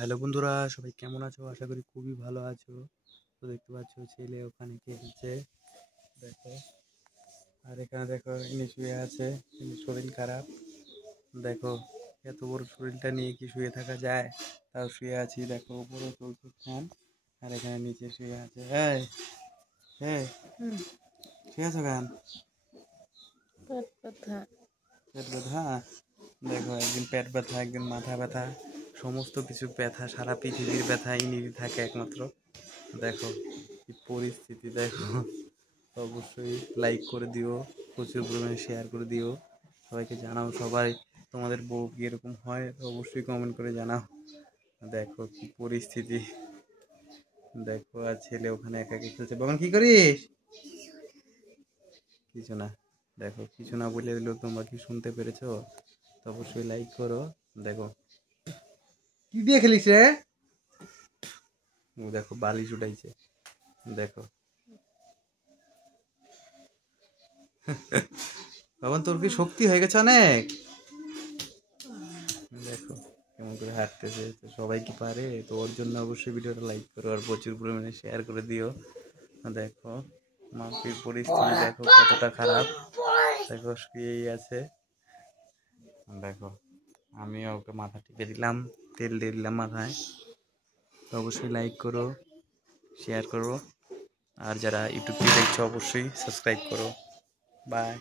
Hello বন্ধুরা, সবাই কেমন আছো? আশা করি খুবই ভালো আছো। তো দেখতে পাচ্ছ ছেলে ওখানে খেলছে, দেখো। আর এখানে দেখো ইনি শুয়ে আছে, ইনি শরীর খারাপ। দেখো এত বড় শরীরটা নিয়ে কি শুয়ে থাকা যায়? তাও শুয়ে আছি, দেখো উপরে চলছে ফ্যান। আর এখানে নিচে শুয়ে আছে। হ্যাঁ হ্যাঁ, শুয়ে আছো কেন? পেট ব্যথা। পেট ব্যথা? দেখো, একদিন পেট ব্যথা, একদিন মাথা ব্যথা, সমস্ত কিছু ব্যথা, সারা পৃথিবীর ব্যথা ইনিরই থাকে একমাত্র। দেখো কি পরিস্থিতি, দেখো। অবশ্যই লাইক করে দিও, প্রচুর পরিমাণে শেয়ার করে দিও, সবাইকে জানাও। সবাই তোমাদের বউ কি এরকম হয় অবশ্যই কমেন্ট করে জানাও। দেখো কি পরিস্থিতি, দেখো। আর ছেলে ওখানে একা একা খেলছে। বাবা কি করিস? কিছু না। দেখো কিছু না বলে দিলেও তোমরা কি শুনতে পেরেছো? তো অবশ্যই লাইক করো। দেখো কি দিয়ে খেলিস রে? ও দেখো বালিশ উঠাইছে, দেখো। বাবা তোর কি শক্তি হয়ে গেছে অনেক? দেখো কেমন করে হাঁটতেছে। তো সবাই কি পারে? তো ওর জন্য অবশ্যই ভিডিওটা লাইক করো আর প্রচুর পরিমাণে শেয়ার করে দিও। দেখো মাম্পির পরিস্থিতি দেখো কতটা খারাপ। দেখো শুয়েই আছে, দেখো। আমিও ওকে মাথা টিপে দিলাম, তেল দিয়ে দিলাম মাথায়। তো অবশ্যই লাইক করো, শেয়ার করো। আর যারা ইউটিউব থেকে দেখছো অবশ্যই সাবস্ক্রাইব করো। বাই।